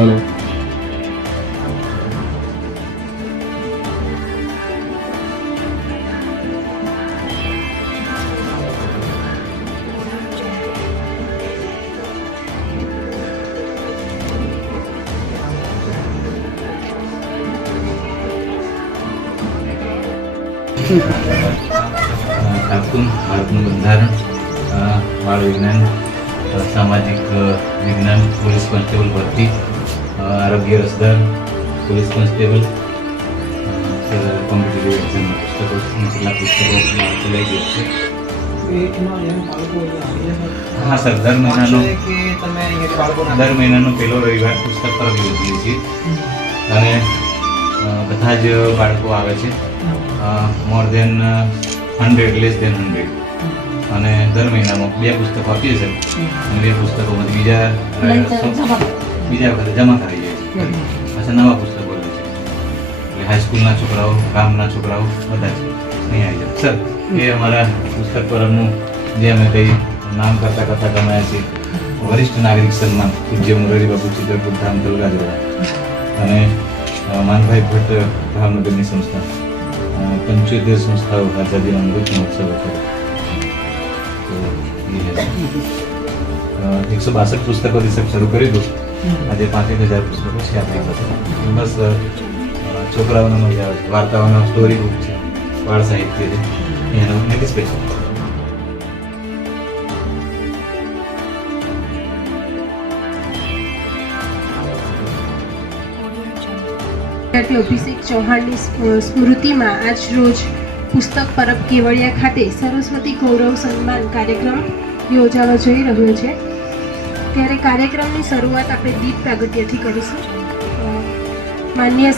લખાણો. Cartoon, બાળકનું બંધારણ, બાળ વિજ્ઞાન, સામાજિક વિજ્ઞાન, પોલીસ કોન્સ્ટેબલ ભરતી, આરોગ્ય રસદાર, પોલીસ કોન્સ્ટેબલ, કોમ્પિટિટિવ એક્ઝામના પુસ્તકો, કેટલા પુસ્તકો બાળકો લઈ ગયા છે. હા સર, દર મહિનાનો પહેલો રવિવાર પુસ્તક પરબ યોજીએ છીએ અને બધા જ બાળકો આવે છે. મોર દેન 100, લેસ દેન 100 અને દર મહિનામાં 2 પુસ્તકો આપીએ છીએ અને 2 પુસ્તકોમાંથી બીજા વખતે જમા કરાવી જાય છે. પાછા નવા પુસ્તકો લે છે. એટલે હાઈસ્કૂલના છોકરાઓ, ગામના છોકરાઓ બધા જ અહીં આવી જાય. સર, એ અમારા પુસ્તક પરબનું જે અમે કંઈ નામ કરતા કમાયા છીએ, વરિષ્ઠ નાગરિક સન્માન પૂજ્ય મોરારી બાપુ ચિત્રકૂટ ધામ તલગાજવાડા અને માનભાઈ ભટ્ટ ભાવનગરની સંસ્થા 75 સંસ્થાઓ આઝાદીના અમૃત મહોત્સવ હતો. તો 162 પુસ્તકોથી સબ શરૂ કરી દઉં. આજે 65,000 પુસ્તકો છે આપણી પાસે. બસ છોકરાઓને મજા આવે છે. વાર્તાઓના સ્ટોરી બુક છે, બાળ સાહિત્ય છે, એનો નથી સ્પેશિયલ. અભિષેક ચૌહાણની સ્મૃતિમાં આજ રોજ પુસ્તક પરબ કેવડિયા ખાતે સરસ્વતી ગૌરવ સન્માન કાર્યક્રમ યોજાવા જઈ રહ્યો છે. ત્યારે કાર્યક્રમની શરૂઆત આપણે દીપ પ્રાગટ્યથી કરીશું. માન્ય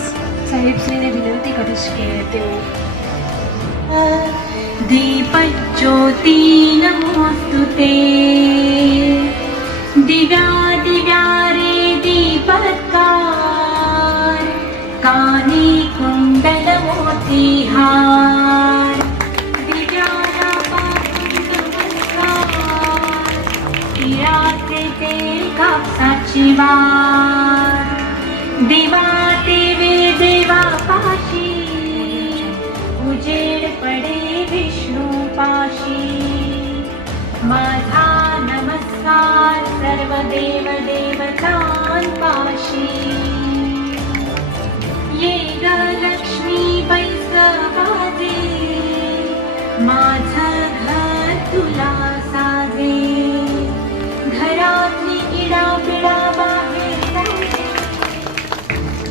સાહેબશ્રીને વિનંતી કરીશ કે તેઓ દીપ જ્યોતિ નમોસ્તુતે દિવ્યા દિવ્યા રે દીપત્કાર કાની કુંડલ મોતી હાર દિવ્યાના નમસ્કાર તિરાતે તેલ કાપ સાચી વાર દિવા દેવે દેવા પાશી ઉજેડ પડે વિષ્ણુ પાશી માધા નમસ્કાર સર્વદેવ દેવતાન પાશી ये लक्ष्मी बैसवादे माझा घर तुला साजे घरातली इडा पिडा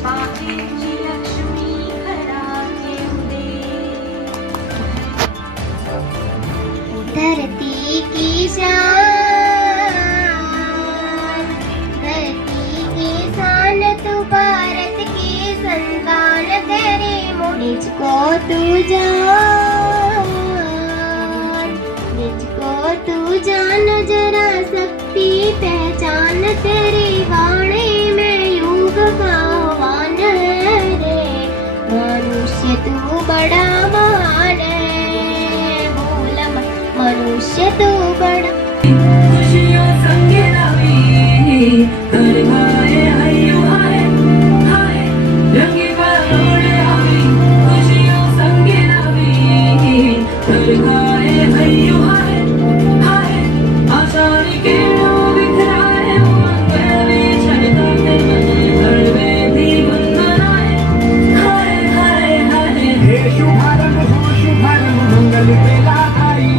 बाहेरची लक्ष्मी घरात येऊ दे धरती की शान तू भारत की संतान तेरे मुझको तू जान जरा शक्ति पहचान तेरी वाणी में युग का आह्वान रे मनुष्य तू बड़ा महान है बोल मनुष्य तू बड़ा खुशियों संगे रवि हर भाई हयो हाय हाय रंगी परोड़ आवी खुशियों संगे रवि हर भाई हयो हाय हाय आषाढ़ के बिखराए मंगल छलता ते मने हरवे दी बंधनाए हाय हाय हाय हे शुभारंभ मंगल बेला आई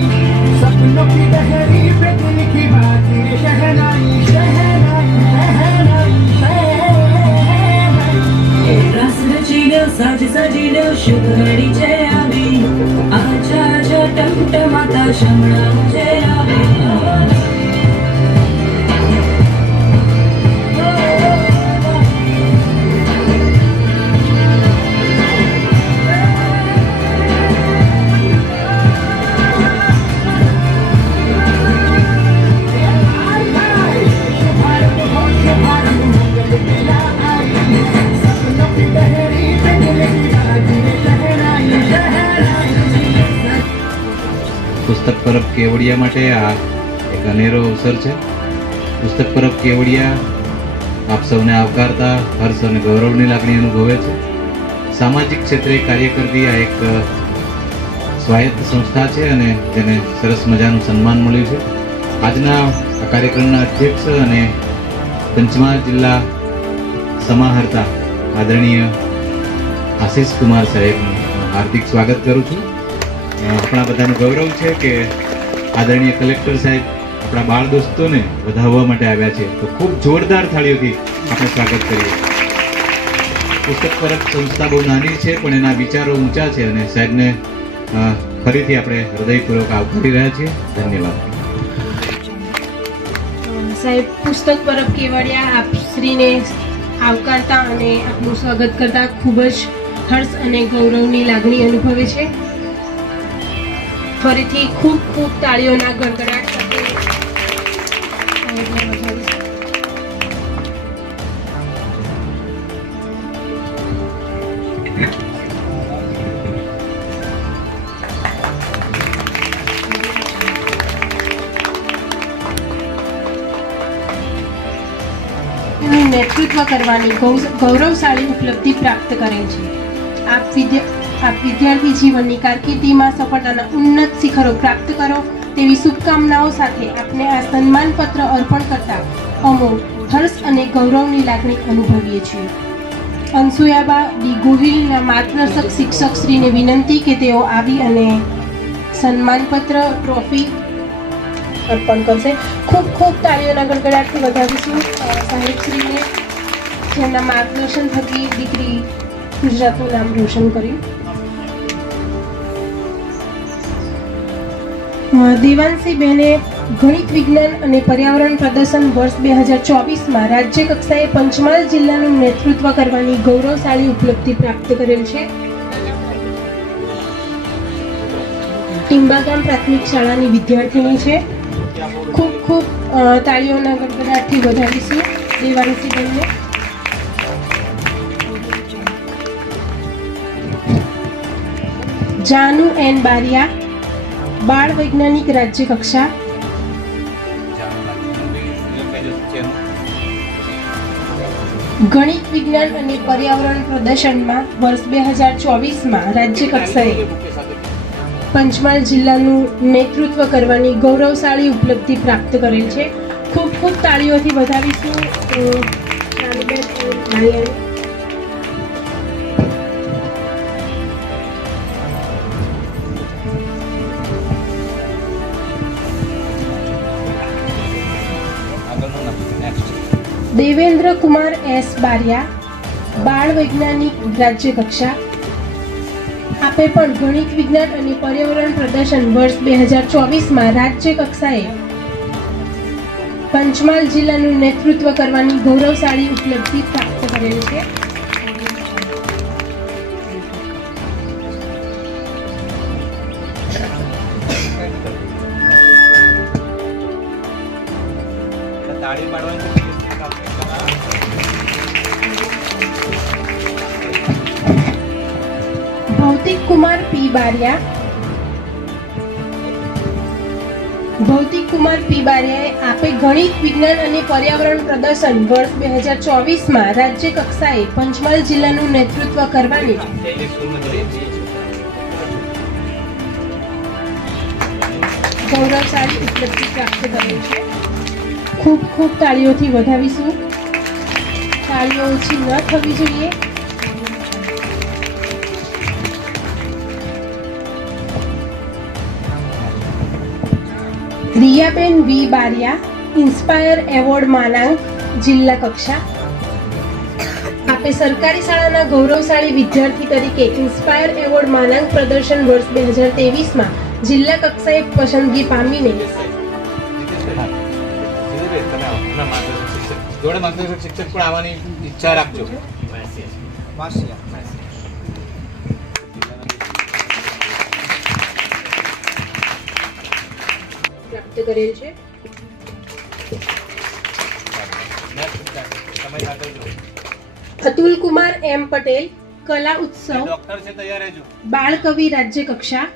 सपनों की लहरी पे दिल की बातें शहनाई शहनाई शहनाई शहनाई रस रचीलो साज सजीलो शुभ घड़ी जय आवी आजा आजा टमटमाता शमणा जय आवी પુસ્તક પરબ કેવડિયા માટે આ એક અનેરો અવસર છે. પુસ્તક પરબ કેવડિયા આપ સૌને આવકારતા હર્ષ અને ગૌરવની લાગણી અનુભવે છે. સામાજિક ક્ષેત્રે કાર્ય કરતી આ એક સ્વાયત્ત સંસ્થા છે અને જેને સરસ મજાનું સન્માન મળ્યું છે. આજના આ કાર્યક્રમના અધ્યક્ષ અને પંચમહાલ જિલ્લા સમાહર્તા આદરણીય આશીષ કુમાર સાહેબનું હાર્દિક સ્વાગત કરું છું. આપણા બધાનું ગૌરવ છે કે આદરણીય કલેક્ટર સાહેબ આપણા બાળ દોસ્તોને વધાવવા માટે આવ્યા છે, તો ખૂબ જોરદાર થાળીઓથી આપણે સ્વાગત કરીએ. પુસ્તક પરબ સંસ્થા બહુ નાની છે પણ એના વિચારો ઊંચા છે અને સાહેબને ફરીથી આપણે હૃદયપૂર્વક આવકારી રહ્યા છીએ. ધન્યવાદ. સાહેબ, પુસ્તક પરબ કેવડિયા આપ શ્રીને આવકારતા અને આપનું સ્વાગત કરતા ખૂબ જ હર્ષ અને ગૌરવની લાગણી અનુભવે છે. ફરીથી ખૂબ ખૂબ તાળીઓના ગડગડાટ સાથે સાહેબને વધાવીશું. એનું નેતૃત્વ કરવાની ગૌરવશાળી ઉપલબ્ધિ પ્રાપ્ત કરેલ છે. આપ વિદ્યાર્થી જીવનની કારકિર્દીમાં સફળતાના ઉન્નત શિખરો પ્રાપ્ત કરો તેવી શુભકામનાઓ સાથે આપને આ સન્માનપત્ર અર્પણ કરતા અમો હર્ષ અને ગૌરવની લાગણી અનુભવીએ છીએ. અનસુયાબા ડી ગોહિલના માર્ગદર્શક શિક્ષક શ્રીને વિનંતી કે તેઓ આવી અને સન્માનપત્ર ટ્રોફી અર્પણ કરશે. ખૂબ ખૂબ તાળીઓના ગડગડાટથી વધાવીશું સાહેબશ્રીને, જેમના માર્ગદર્શન થકી દીકરી ગુજરાતનું નામ રોશન કર્યું. દેવાંશી બહેને ગણિત વિજ્ઞાન અને પર્યાવરણ પ્રદર્શન વર્ષ 2024માં રાજ્ય કક્ષાએ પંચમહાલ જિલ્લાનું નેતૃત્વ કરવાની ગૌરવશાળી ઉપલબ્ધિ પ્રાપ્ત કરેલ છે. ટીંબાગામ પ્રાથમિક શાળાની વિદ્યાર્થીની છે. ખૂબ ખૂબ તાળીઓના ગડગડાટથી વધાવીશું દેવાંશી બહેનને. જાનુ એન બારિયા, બાળ વૈજ્ઞાનિક રાજ્ય કક્ષા. ગણિત વિજ્ઞાન અને પર્યાવરણ પ્રદર્શનમાં વર્ષ 2024માં રાજ્ય કક્ષાએ પંચમહાલ જિલ્લાનું નેતૃત્વ કરવાની ગૌરવશાળી ઉપલબ્ધિ પ્રાપ્ત કરેલ છે. ખૂબ ખૂબ તાળીઓથી વધાવીશું શાનબેન ભાણિયાને. દેવેન્દ્ર કુમાર એસ બારિયા, બાળ વૈજ્ઞાનિક રાજ્ય કક્ષા. આપે પણ ગણિત વિજ્ઞાન અને પર્યાવરણ પ્રદર્શન વર્ષ 2024માં રાજ્ય કક્ષાએ પંચમહાલ જિલ્લાનું નેતૃત્વ કરવાની ગૌરવશાળી ઉપલબ્ધિ પ્રાપ્ત કરેલ છે. ભૌતિક કુમાર પી બારિયા, ભૌતિક કુમાર પી બારિયાએ આપે ગણિત વિજ્ઞાન અને પર્યાવરણ પ્રદર્શન વર્ષ 2024માં રાજ્ય કક્ષાએ પંચમહાલ જિલ્લાનું નેતૃત્વ કરવાની ગૌરવશાળી ઉપલબ્ધિ પ્રાપ્ત કરેલ છે. ખૂબ ખૂબ તાળીઓથી વધાવીશું. તાળીઓ ઓછી ન થવી જોઈએ. રિયાબેન વી બારિયા, ઇન્સ્પાયર એવોર્ડ માનાંક જિલ્લા કક્ષા. આપે સરકારી શાળાના ગૌરવશાળી વિદ્યાર્થી તરીકે ઇન્સ્પાયર એવોર્ડ માનાંક પ્રદર્શન વર્ષ 2023માં જિલ્લા કક્ષાએ પસંદગી પામીને જોડે માર્ગદર્શક શિક્ષક પણ આવવાની ઈચ્છા રાખજો. પ્રાપ્ત કરેલ છે. અતુલ કુમાર એમ પટેલ, કલા ઉત્સવ, બાળ કવિ રાજ્ય કક્ષા.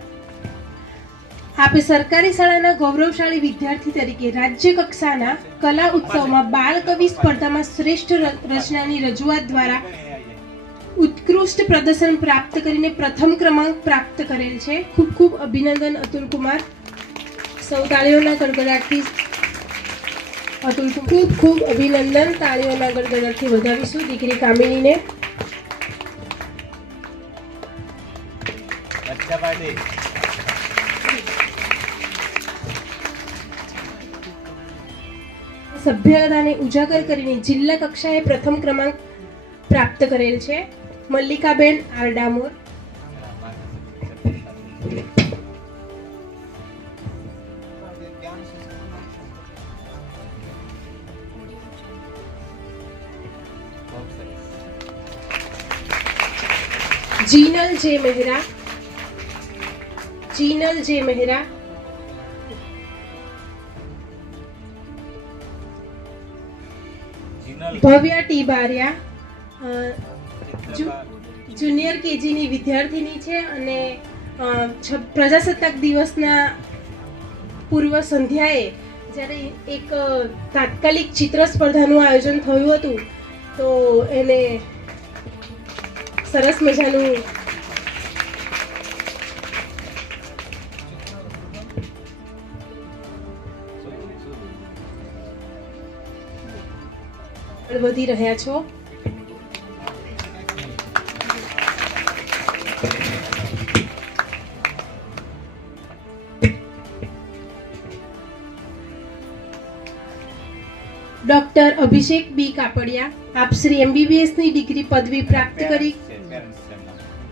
આપે સરકારી શાળાના ગૌરવશાળી વિદ્યાર્થી તરીકે રાજ્ય કક્ષાના કલા ઉત્સવમાં બાળ કવિ સ્પર્ધામાં શ્રેષ્ઠ રચનાની રજૂઆત દ્વારા ઉત્કૃષ્ટ પ્રદર્શન પ્રાપ્ત કરીને પ્રથમ ક્રમાંક પ્રાપ્ત કરેલ છે. ખૂબ ખૂબ અભિનંદન અતુલ કુમાર. સૌ તાળીઓના ગડગડાટથી અતુલ ખૂબ ખૂબ અભિનંદન. તાળીઓના ગડગડાટથી વધાવીશું દીકરી કામિનીને. સભ્યતાને ઉજાગર કરીને જિલ્લા કક્ષાએ પ્રથમ ક્રમાંક પ્રાપ્ત કરેલ છે મલ્લિકાબેન આર ડામોર. જીનલ જે મહેરા. જીનલ જે મહેરા. ભવ્યા ટી બારિયા જુનિયર કેજીની વિદ્યાર્થીની છે અને પ્રજાસત્તાક દિવસના પૂર્વ સંધ્યાએ જ્યારે એક તાત્કાલિક ચિત્ર સ્પર્ધાનું આયોજન થયું હતું તો એને સરસ મજાનું વધી રહ્યા છો. ડોક્ટર અભિષેક બી કાપડિયા, આપ શ્રી MBBS ની ડિગ્રી પદવી પ્રાપ્ત કરી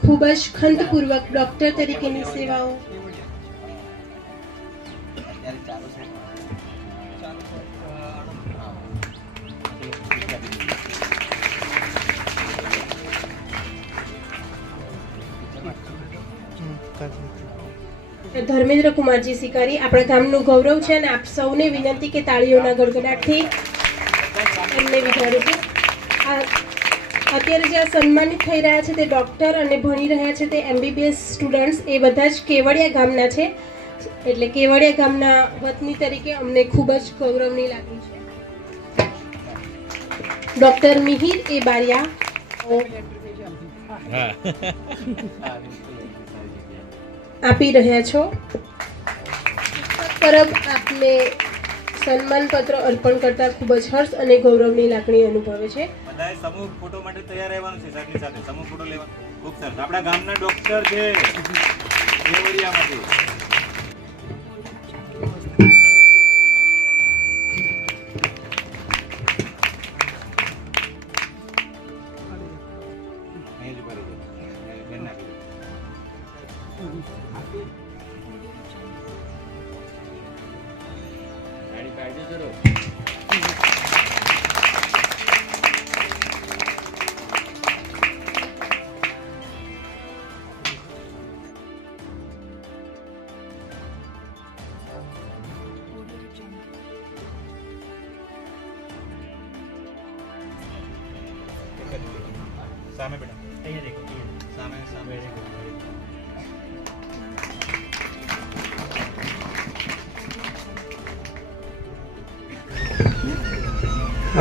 ખૂબ જ ખંતપૂર્વક ડોક્ટર તરીકેની સેવાઓ ધર્મેન્દ્ર કુમારજી સિકારી આપણા ગામનું ગૌરવ છે અને આપ સૌને વિનંતી કે તાળીઓના ગડગડાટથી એમને વધારીશું. અત્યારે જે સન્માનિત થઈ રહ્યા છે તે ડૉક્ટર અને ભણી રહ્યા છે તે MBBS સ્ટુડન્ટ્સ એ બધા જ કેવડિયા ગામના છે. એટલે કેવડિયા ગામના વતની તરીકે અમને ખૂબ જ ગૌરવની લાગણી છે. ડૉક્ટર મિહિર એ બારિયા આપી રહ્યા છો. પરબ આપને સન્માનપત્ર અર્પણ કરતા ખૂબ જ હર્ષ અને ગૌરવની લાગણી અનુભવે છે. બધાએ સમૂહ ફોટો માટે તૈયાર રહેવાનું છે. સાહેબની સાથે સમૂહ ફોટો લેવા ખૂબ સરસ. આપણા ગામના ડોક્ટર છે કેવડિયામાંથી. સામે બેટા અહીંયા દેખો સામે સામે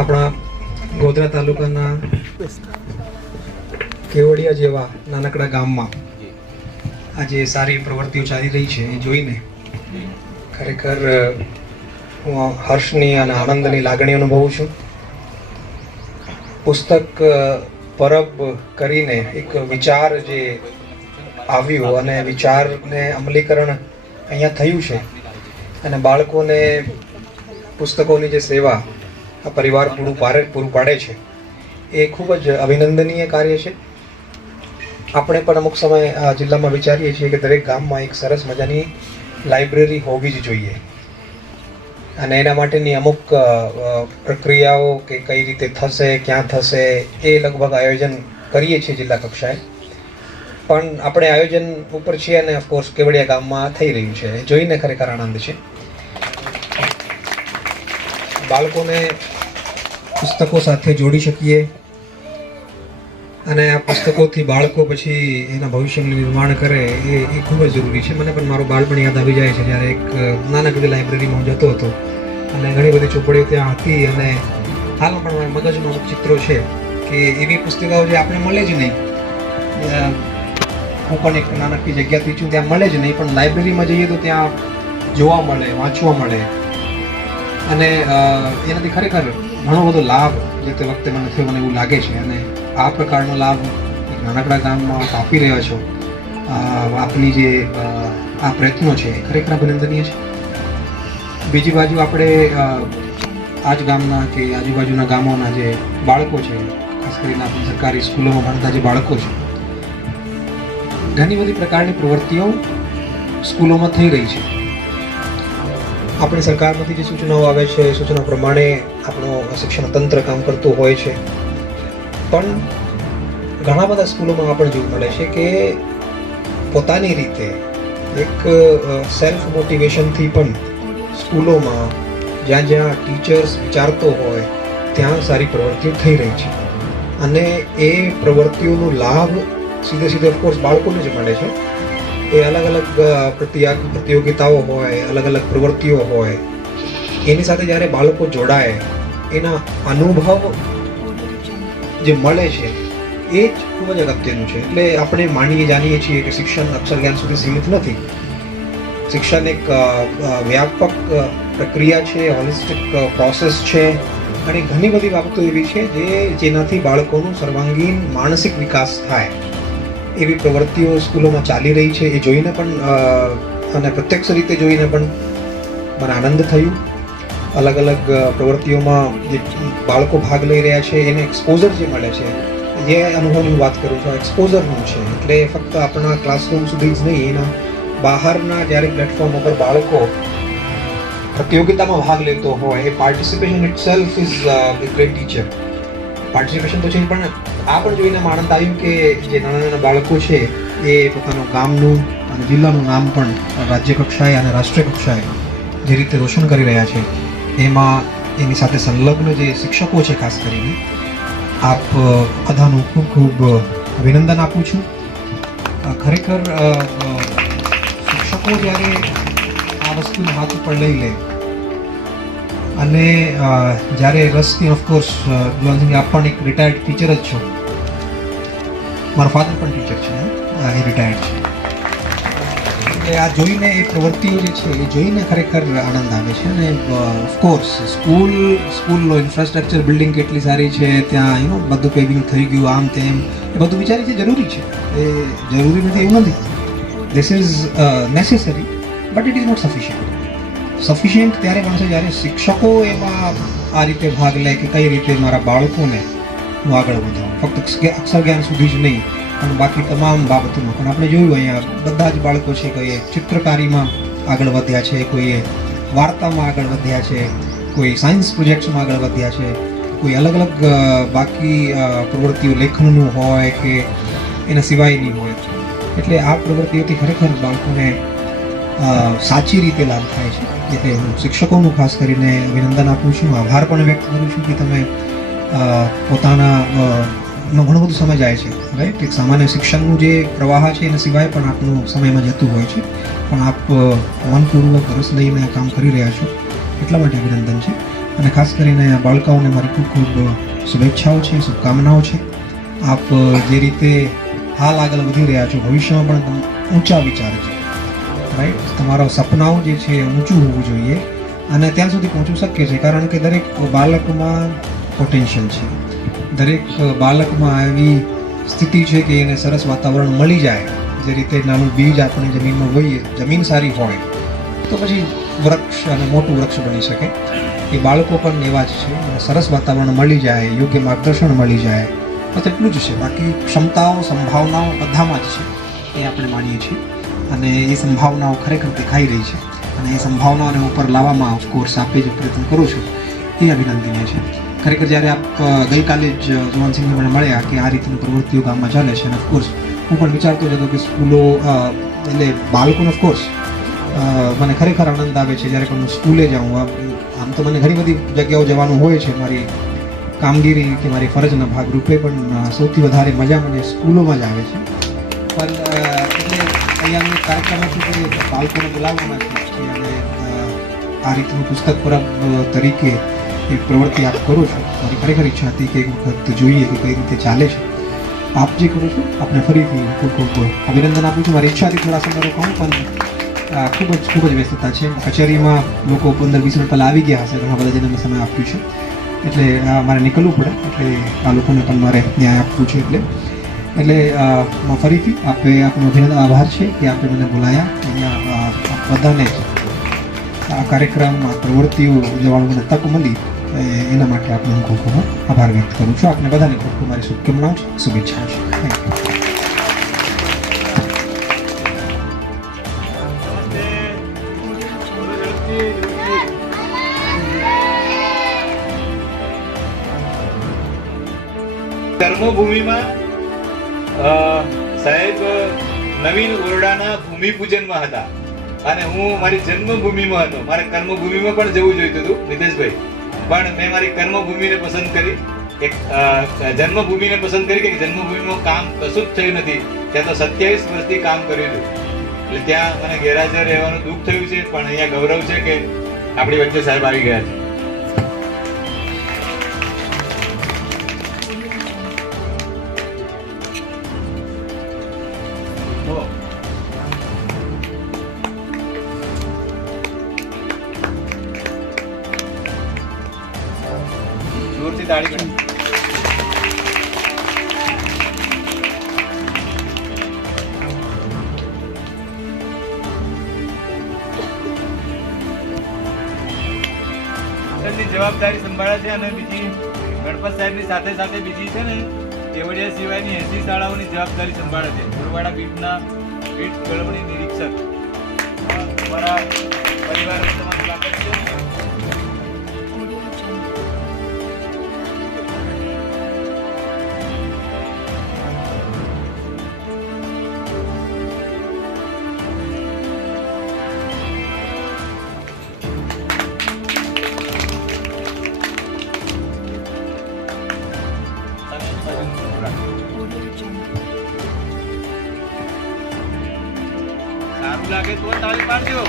આપણા ગોધરા તાલુકાના કેવડિયા જેવા નાનકડા ગામમાં આજે સારી પ્રવૃત્તિઓ ચાલી રહી છે એ જોઈને ખરેખર હું હર્ષની અને આનંદની લાગણી અનુભવું છું. પુસ્તક પરબ કરીને એક વિચાર જે આવ્યો અને વિચારને અમલીકરણ અહીંયા થયું છે અને બાળકોને પુસ્તકોની જે સેવા આ પરિવાર પૂરું પાડે છે એ ખૂબ જ અભિનંદનીય કાર્ય છે. આપણે પણ અમુક સમય આ જિલ્લામાં વિચારીએ છીએ કે દરેક ગામમાં એક સરસ મજાની લાઇબ્રેરી હોવી જ જોઈએ અને એના માટેની અમુક પ્રક્રિયાઓ કે કઈ રીતે થશે, ક્યાં થશે એ લગભગ આયોજન કરીએ છીએ જિલ્લા કક્ષાએ. પણ આપણે આયોજન ઉપર છીએ અને ઓફકોર્સ કેવડિયા ગામમાં થઈ રહ્યું છે. જોઈને ખરેખર આનંદ છે. બાળકોને પુસ્તકો સાથે જોડી શકીએ અને આ પુસ્તકોથી બાળકો પછી એના ભવિષ્યનું નિર્માણ કરે એ ખૂબ જ જરૂરી છે. મને પણ મારું બાળપણ યાદ આવી જાય છે જ્યારે એક નાનકડી લાઇબ્રેરીમાં હું જતો હતો અને ઘણી બધી ચોપડીઓ ત્યાં હતી અને હાલમાં પણ મારા મગજમાં અમુક ચિત્રો છે કે એવી પુસ્તકો જે આપણે મળે જ નહીં. હું પણ એક નાનકડી જગ્યાથી છું, ત્યાં મળે જ નહીં, પણ લાઇબ્રેરીમાં જઈએ તો ત્યાં જોવા મળે, વાંચવા મળે અને એનાથી ખરેખર ઘણો બધો લાભ જે તે વખતે મને થયો, મને એવું લાગે છે. અને આ પ્રકારનો લાભ એક નાનકડા ગામમાં આપ આપી રહ્યા છો. આપની જે આ પ્રયત્નો છે એ ખરેખર અભિનંદનીય છે. બીજી બાજુ આપણે આ જ ગામના કે આજુબાજુના ગામોના જે બાળકો છે, ખાસ કરીને આપણી સરકારી સ્કૂલોમાં ભણતા જે બાળકો છે, ઘણી બધી પ્રકારની પ્રવૃત્તિઓ સ્કૂલોમાં થઈ રહી છે. આપણી સરકારમાંથી જે સૂચનાઓ આવે છે એ સૂચના પ્રમાણે આપણું શિક્ષણ તંત્ર કામ કરતું હોય છે, પણ ઘણા બધા સ્કૂલોમાં આપણને જોવું મળે છે કે પોતાની રીતે એક સેલ્ફ મોટિવેશનથી પણ સ્કૂલોમાં જ્યાં જ્યાં ટીચર્સ વિચારતો હોય ત્યાં સારી પ્રવૃત્તિઓ થઈ રહી છે. અને એ પ્રવૃત્તિઓનો લાભ સીધે સીધે ઓફકોર્સ બાળકોને જ મળે છે. એ અલગ અલગ પ્રતિયોગિતાઓ હોય, અલગ અલગ પ્રવૃત્તિઓ હોય, એની સાથે જ્યારે બાળકો જોડાય, એના અનુભવ જે મળે છે એ જ ખૂબ જ અગત્યનું છે. એટલે આપણે જાણીએ છીએ કે શિક્ષણ અક્ષર જ્ઞાન સુધી સીમિત નથી. શિક્ષણ એક વ્યાપક પ્રક્રિયા છે, હોલિસ્ટિક પ્રોસેસ છે અને ઘણી બધી બાબતો એવી છે જેનાથી બાળકોનું સર્વાંગીણ માનસિક વિકાસ થાય. એવી પ્રવૃત્તિઓ સ્કૂલોમાં ચાલી રહી છે. એ જોઈને પણ અને પ્રત્યક્ષ રીતે જોઈને પણ મને આનંદ થયું. અલગ અલગ પ્રવૃત્તિઓમાં જે બાળકો ભાગ લઈ રહ્યા છે એને એક્સપોઝર જે મળે છે, એ અનુભવની વાત કરું છું, એક્સપોઝરનું છે. એટલે ફક્ત આપણા ક્લાસરૂમ સુધી જ નહીં, એના બહારના જ્યારે પ્લેટફોર્મ ઉપર બાળકો પ્રતિયોગિતામાં ભાગ લેતો હોય, એ participation itself is great teacher. Participation તો છે, પણ આ પણ જોઈને આનંદ આવ્યું કે જે નાના નાના બાળકો છે એ પોતાનું ગામનું અને જિલ્લાનું નામ પણ રાજ્ય કક્ષાએ અને રાષ્ટ્રીય કક્ષાએ જે રીતે રોશન કરી રહ્યા છે, એમાં એની સાથે સંલગ્ન જે શિક્ષકો છે ખાસ કરીને, આપ બધાનું ખૂબ ખૂબ અભિનંદન આપું છું. ખરેખર શિક્ષકો જ્યારે આ વસ્તુને હાથ ઉપર લઈ લે અને જ્યારે રસથી, ઓફકોર્સ જોનસિંહ આપ પણ એક રિટાયર્ડ ટીચર જ છો, મારા ફાધર પણ ટીચર છે, એ રિટાયર્ડ છે. એટલે આ જોઈને એ પ્રવૃત્તિઓ જે છે એ જોઈને ખરેખર આનંદ આવે છે. અને ઓફકોર્સ સ્કૂલનો ઇન્ફ્રાસ્ટ્રક્ચર, બિલ્ડિંગ કેટલી સારી છે, ત્યાં બધું પેવિંગ થઈ ગયું, આમ તેમ, એ બધું વિચારી છે જરૂરી છે. એ જરૂરી નથી એવું નથી. This is necessary but it is not sufficient ત્યારે બનશે જ્યારે શિક્ષકો એમાં આ રીતે ભાગ લે કે કઈ રીતે મારા બાળકોને હું આગળ વધારું. ફક્ત અક્ષર જ્ઞાન સુધી જ નહીં, પણ બાકી તમામ બાબતોમાં પણ આપણે જોયું અહીંયા બધા જ બાળકો છે, કોઈએ ચિત્રકારીમાં આગળ વધ્યા છે, કોઈએ વાર્તામાં આગળ વધ્યા છે, કોઈ સાયન્સ પ્રોજેક્ટ્સમાં આગળ વધ્યા છે, કોઈ અલગ અલગ બાકી પ્રવૃત્તિઓ લેખનનું હોય કે એના સિવાયની હોય. એટલે આ પ્રવૃત્તિઓથી ખરેખર બાળકોને સાચી રીતે લાભ થાય છે. એટલે હું શિક્ષકોનું ખાસ કરીને અભિનંદન આપું છું, આભાર પણ વ્યક્ત કરું છું કે તમે પોતાના ઘણું બધું સમય જાય છે, રાઈટ. એક સામાન્ય શિક્ષણનું જે પ્રવાહ છે એના સિવાય પણ આપનું સમયમાં જતું હોય છે, પણ આપ મનપૂર્વક રસ લઈને કામ કરી રહ્યા છો, એટલા માટે અભિનંદન છે. અને ખાસ કરીને બાળકોને મારી ખૂબ ખૂબ શુભેચ્છાઓ છે, શુભકામનાઓ છે. આપ જે રીતે હાલ આગળ વધી રહ્યા છો, ભવિષ્યમાં પણ ઊંચા વિચાર છે, રાઈટ. તમારા સપનાઓ જે છે ઊંચું હોવું જોઈએ અને ત્યાં સુધી પહોંચવું શક્ય છે, કારણ કે દરેક બાળકમાં પોટેન્શિયલ છે. દરેક બાળકમાં એવી સ્થિતિ છે કે એને સરસ વાતાવરણ મળી જાય. જે રીતે નાનું બીજ આપણે જમીનમાં હોઈએ, જમીન સારી હોય તો પછી વૃક્ષ અને મોટું વૃક્ષ બની શકે. એ બાળકો પણ એવા જ છે. અને સરસ વાતાવરણ મળી જાય, યોગ્ય માર્ગદર્શન મળી જાય, બસ એટલું જ છે. બાકી ક્ષમતાઓ, સંભાવનાઓ બધામાં જ છે, એ આપણે માનીએ છીએ. અને એ સંભાવનાઓ ખરેખર દેખાઈ રહી છે અને એ સંભાવનાઓને ઉપર લાવવામાં ઓફકોર્સ આપે જે પ્રયત્ન કરો છો એ અભિનંદનીય છે. ખરેખર જ્યારે આપ ગઈકાલે જ જોનસિંહને મને મળ્યા કે આ રીતની પ્રવૃત્તિઓ ગામમાં ચાલે છે, અને ઓફકોર્સ હું પણ વિચારતો જ હતો કે સ્કૂલો એટલે બાળકોને ઓફકોર્સ મને ખરેખર આનંદ આવે છે જ્યારે પણ હું સ્કૂલે જાઉં. આમ તો મને ઘણી બધી જગ્યાઓ જવાનું હોય છે મારી કામગીરી કે મારી ફરજના ભાગરૂપે પણ સૌથી વધારે મજા મને સ્કૂલોમાં જ આવે છે. પણ એટલે અહીંયાનો કાર્યક્રમ હતું કે બાળકોને બોલાવવાના છે અને આ રીતનું પુસ્તક પરબ તરીકે એક પ્રવૃત્તિ આપ કરો છો. મારી ખરેખર ઈચ્છા હતી કે એક વખત જોઈએ કે કઈ રીતે ચાલે છે. આપ જે કરો છો આપને ફરીથી ખૂબ ખૂબ અભિનંદન આપું છું. મારી ઈચ્છા હતી થોડા સમય રોકાઉં પણ ખૂબ જ વ્યસ્તતા છે. કચેરીમાં લોકો 15-20 મિનિટ પહેલાં આવી ગયા હશે. ઘણા બધા જેને મેં સમય આપ્યું છે એટલે મારે નીકળવું પડે એટલે આ લોકોને પણ મારે ન્યાય આપવું છે. એટલે ફરીથી આપનો અભિનંદન આભાર છે કે આપે મને બોલાયા. અહીંયા આપ બધાને આ કાર્યક્રમ આ પ્રવૃત્તિઓ ઉજવવાનું મને તક મળી એના માટે આપનો હું ખૂબ ખૂબ આભાર વ્યક્ત કરું છું. આપને બધાને ખૂબ ખૂબ મારી શુભકામનાઓ છે, શુભેચ્છાઓ છે. Thank you. કર્મભૂમિમાં સાહેબ નવીન ઓરડાના ભૂમિપૂજનમાં હતા અને હું મારી જન્મભૂમિમાં હતો. મારે કર્મભૂમિમાં પણ જવું જોઈતું હતું મિતેશભાઈ, પણ મેં મારી કર્મભૂમિને પસંદ કરી. જન્મભૂમિને પસંદ કરી કે જન્મભૂમિમાં કામ કશું જ થયું નથી. ત્યાં તો 27 વર્ષથી કામ કર્યું હતું એટલે ત્યાં મને ગેરહાજર રહેવાનું દુઃખ થયું છે. પણ અહીંયા ગૌરવ છે કે આપણી વચ્ચે સાહેબ આવી ગયા છે. જોરથી તાળી પાડો. જવાબદારી સંભાળે છે અને બીજી ગણપત સાહેબની સાથે સાથે બીજી છે ને કેવડિયા સિવાયની 80 શાળાઓની જવાબદારી સંભાળે છે. ગુરુવાડા બીટના બીટ ગળવણી નિરીક્ષક. અમારા પરિવારમાં તમારું સ્વાગત છે. સારું લાગે તો તાળી પાડજો.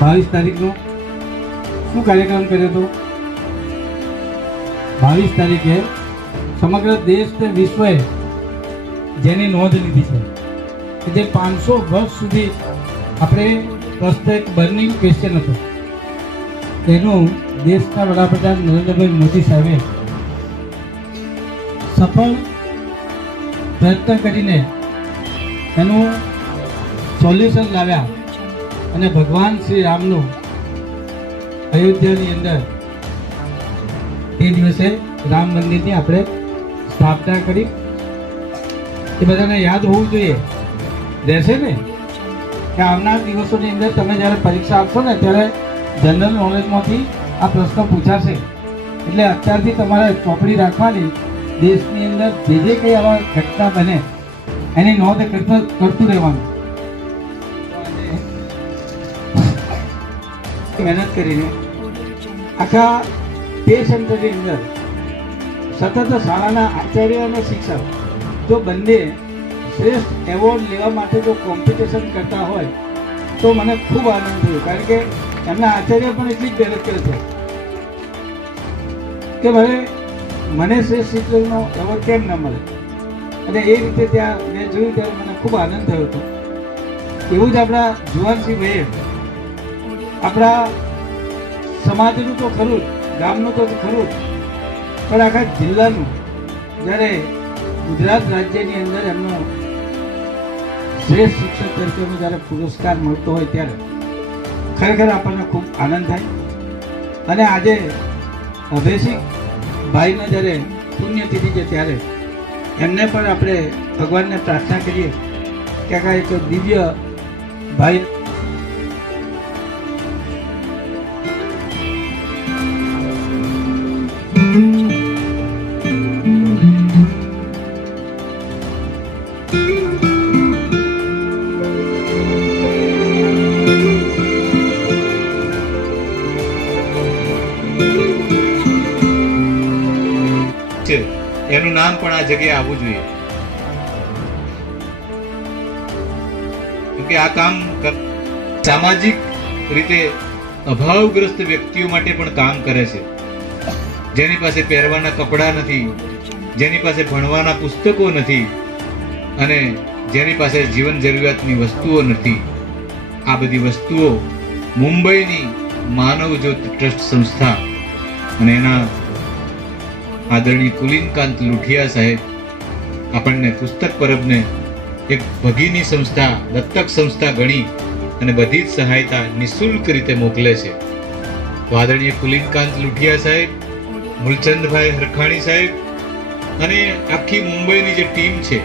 બાવીસ તારીખનો શું કાર્યક્રમ કર્યો હતો? 22 તારીખે સમગ્ર દેશ અને વિશ્વએ જેની નોંધ લીધી છે કે જે 500 વર્ષ સુધી આપણે પ્રશ્ન એક બર્નિંગ ક્વેશ્ચન હતો તેનું દેશના વડાપ્રધાન નરેન્દ્રભાઈ મોદી સાહેબે સફળ પ્રયત્ન કરીને એનું સોલ્યુશન લાવ્યા અને ભગવાન શ્રી રામનું અયોધ્યાની અંદર તે દિવસે રામ મંદિરની આપણે સ્થાપના કરી. એ બધાને યાદ હોવું જોઈએ. રહેશે ને કે આવનાર દિવસોની અંદર તમે જ્યારે પરીક્ષા આપશો ને ત્યારે જનરલ નોલેજમાંથી આ પ્રશ્ન પૂછાશે. એટલે અત્યારથી તમારે ચોપડી રાખવાની. દેશની અંદર જે જે કંઈ આવા ઘટના બને એની નોંધ કરતું રહેવાનું. મહેનત કરીને આખા તે સેન્ટરની અંદર સતત શાળાના આચાર્ય અને શિક્ષક જો બંને શ્રેષ્ઠ એવોર્ડ લેવા માટે જો કોમ્પિટિશન કરતા હોય તો મને ખૂબ આનંદ થયો. કારણ કે એમના આચાર્ય પણ એટલી જ મહેનત કરે છે કે ભાઈ મને શ્રેષ્ઠ શિક્ષકનો એવોર્ડ કેમ ન મળે. અને એ રીતે ત્યાં મેં જોયું ત્યારે મને ખૂબ આનંદ થયો હતો. એવું જ આપણા જુવાનસિંહ ભાઈએ આપણા સમાજનું તો ખરું જ, ગામનું તો ખરું જ, પણ આખા જિલ્લાનું જ્યારે ગુજરાત રાજ્યની અંદર એમનો શ્રેષ્ઠ શિક્ષક તરીકેનો જ્યારે પુરસ્કાર મળતો હોય ત્યારે ખરેખર આપણને ખૂબ આનંદ થાય. અને આજે અભેસિક ભાઈને જ્યારે પુણ્યતિથિ છે ત્યારે એમને પણ આપણે ભગવાનને પ્રાર્થના કરીએ કે આ એક દિવ્ય ભાઈ છે એનું નામ પણ આ જગ્યાએ આવવું જોઈએ, કેમકે આ કામ સામાજિક રીતે અભાવગ્રસ્ત વ્યક્તિઓ માટે પણ કામ કરે છે, જેની પાસે પહેરવાના કપડાં નથી, જેની પાસે ભણવાના પુસ્તકો નથી અને જેની પાસે જીવન જરૂરિયાતની વસ્તુઓ નથી. આ બધી વસ્તુઓ મુંબઈની માનવ જ્યોત ટ્રસ્ટ સંસ્થા અને એના આદરણીય કુલીનકાંત લુઠિયા સાહેબ આપણને પુસ્તક પરબને એક ભગીની સંસ્થા, દત્તક સંસ્થા ગણી અને બધી જ સહાયતા નિઃશુલ્ક રીતે મોકલે છે. તો આદરણીય કુલીનકાંત લુઠિયા સાહેબ, મૂલચંદભાઈ હરખાણી સાહેબ અને આખી મુંબઈની જે ટીમ છે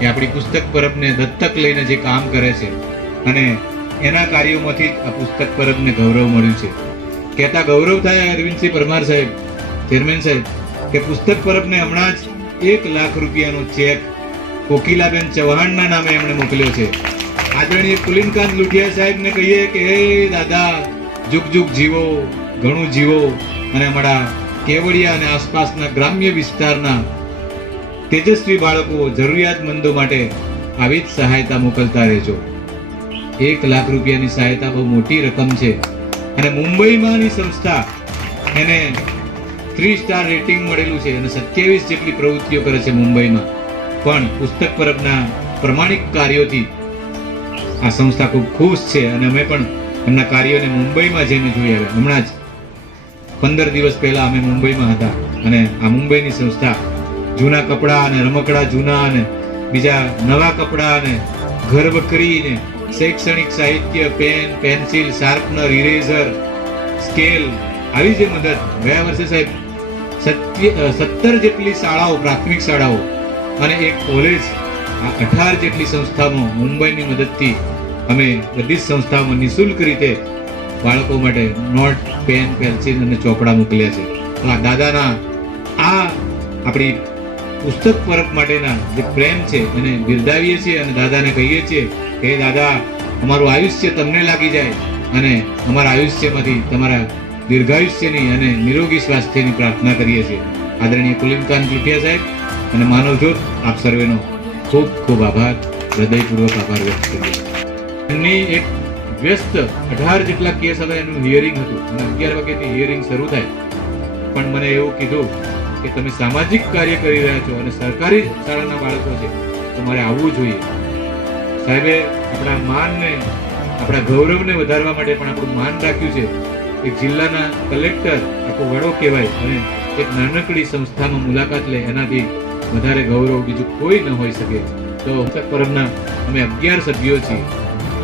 એ આપણી પુસ્તક પરબને દત્તક લઈને જે કામ કરે છે અને એના કાર્યોમાંથી જ આ પુસ્તક પરબને ગૌરવ મળ્યું છે. કહેતા ગૌરવ થાય અરવિંદસિંહ પરમાર સાહેબ, ચેરમેન સાહેબ, કે પુસ્તક પરબને હમણાં જ 1 લાખ રૂપિયાનો ચેક કોકિલાબેન ચૌહાણના નામે એમણે મોકલ્યો છે. આદરણીય કુલીનકાંત લુઠિયા સાહેબને કહીએ કે હે દાદા, જુગ જુગ જીવો, ઘણું જીવો અને અમારા કેવડિયા અને આસપાસના ગ્રામ્ય વિસ્તારના તેજસ્વી બાળકો, જરૂરિયાતમંદો માટે આવી જ સહાયતા મોકલતા રહેજો. 1 લાખ રૂપિયાની સહાયતા બહુ મોટી રકમ છે અને મુંબઈમાંની સંસ્થા એને 3 સ્ટાર રેટિંગ મળેલું છે અને 27 જેટલી પ્રવૃત્તિઓ કરે છે મુંબઈમાં. પણ પુસ્તક પરબના પ્રમાણિક કાર્યોથી આ સંસ્થા ખૂબ ખુશ છે અને અમે પણ એમના કાર્યોને મુંબઈમાં જઈને જોઈ આવ્યા. હમણાં જ 15 દિવસ પહેલા અમે મુંબઈમાં હતા અને આ મુંબઈની સંસ્થા જૂના કપડાં અને રમકડા જૂના અને બીજા નવા કપડાં અને ઘરવકરી ને શૈક્ષણિક સાહિત્ય, pen, pencil, sharpener, eraser, scale આવી જે મદદ ગયા વર્ષે સાહેબ 17 જેટલી શાળાઓ, પ્રાથમિક શાળાઓ અને એક કોલેજ, આ 18 જેટલી સંસ્થામાં મુંબઈની મદદથી અમે બધી જ સંસ્થાઓમાં નિઃશુલ્ક રીતે બાળકો માટે નોટ, પેન, પેન્સિલ અને ચોપડા મોકલ્યા છે. તો આ દાદાના આ આપણી પુસ્તક પરબ માટેના જે પ્રેમ છે એને બિરદાવીએ છીએ અને દાદાને કહીએ છીએ કે દાદા, અમારું આયુષ્ય તમને લાગી જાય અને અમારા આયુષ્યમાંથી તમારા દીર્ઘાયુષ્યની અને નિરોગી સ્વાસ્થ્યની પ્રાર્થના કરીએ છીએ. આદરણીય કુલીનકાંત લુઠિયા સાહેબ અને માનવજ્યોત આપ સર્વેનો ખૂબ ખૂબ આભાર, હૃદયપૂર્વક આભાર વ્યક્ત કરીએ. એમની એક વ્યસ્ત 18 જેટલા કેસ હતા, એનું હિયરિંગ હતું અને 11 વાગ્યાથી હિયરિંગ શરૂ થાય. પણ મને એવું કીધું કે તમે સામાજિક કાર્ય કરી રહ્યા છો અને સરકારી શાળાના બાળકો છે તો મારે આવવું જોઈએ. સાહેબે આપણા માનને, આપણા ગૌરવને વધારવા માટે પણ આપણું માન રાખ્યું છે. એક જિલ્લાના કલેક્ટર, આખો વડો કહેવાય, અને એક નાનકડી સંસ્થામાં મુલાકાત લે, એનાથી વધારે ગૌરવ બીજું કોઈ ન હોઈ શકે. તો પુસ્તક પરબના અમે 11 સભ્યો છીએ.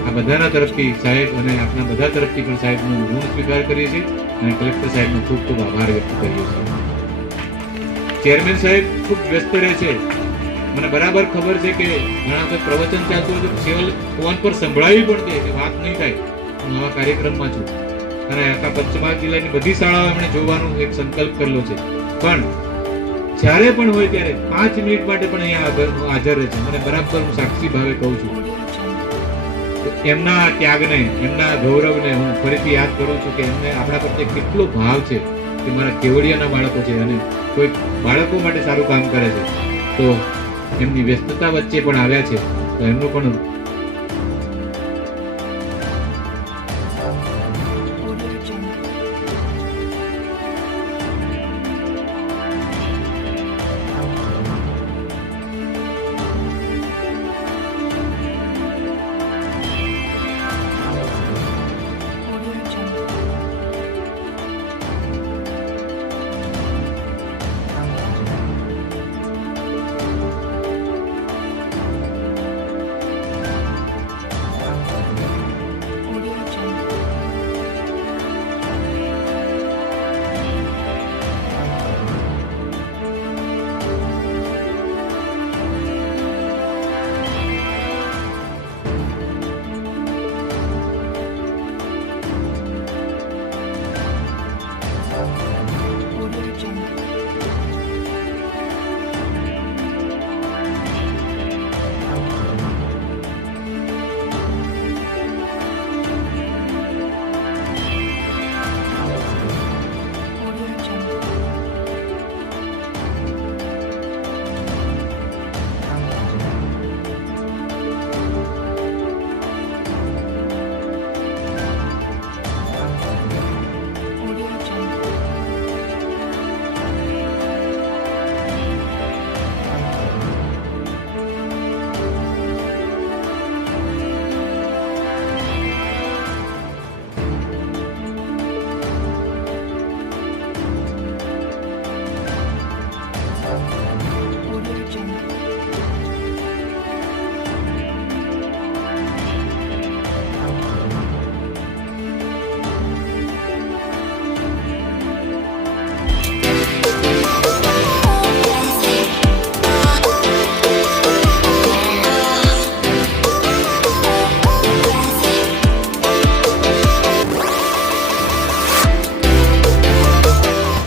આ બધાના તરફથી સાહેબ અને આપણા બધા તરફથી પણ સાહેબનું ઋણ સ્વીકાર કરીએ છીએ અને કલેક્ટર સાહેબનો ખૂબ ખૂબ આભાર વ્યક્ત કરીએ છીએ. ચેરમેન સાહેબ ખૂબ વ્યસ્ત રહે છે. મને બરાબર ખબર છે કે ઘણા વખત પ્રવચન ચાલતું હોય તો કેવલ ફોન પર સંભળાવી પણ દે કે વાત નહીં થાય. હું આવા કાર્યક્રમમાં છું અને આખા પંચમહાલ જિલ્લાની બધી શાળાઓ એમણે જોવાનો એક સંકલ્પ કરેલો છે. પણ જ્યારે પણ હોય ત્યારે 5 મિનિટ માટે પણ અહીંયા હાજર રહે છે. મને બરાબર હું સાક્ષી ભાવે કહું છું. એમના ત્યાગને, એમના ગૌરવને હું ફરીથી યાદ કરું છું કે એમને આપણા પ્રત્યે કેટલો ભાવ છે કે મારા કેવડિયાના બાળકો છે અને કોઈ બાળકો માટે સારું કામ કરે છે. તો એમની વ્યસ્તતા વચ્ચે પણ આવ્યા છે તો એમનો પણ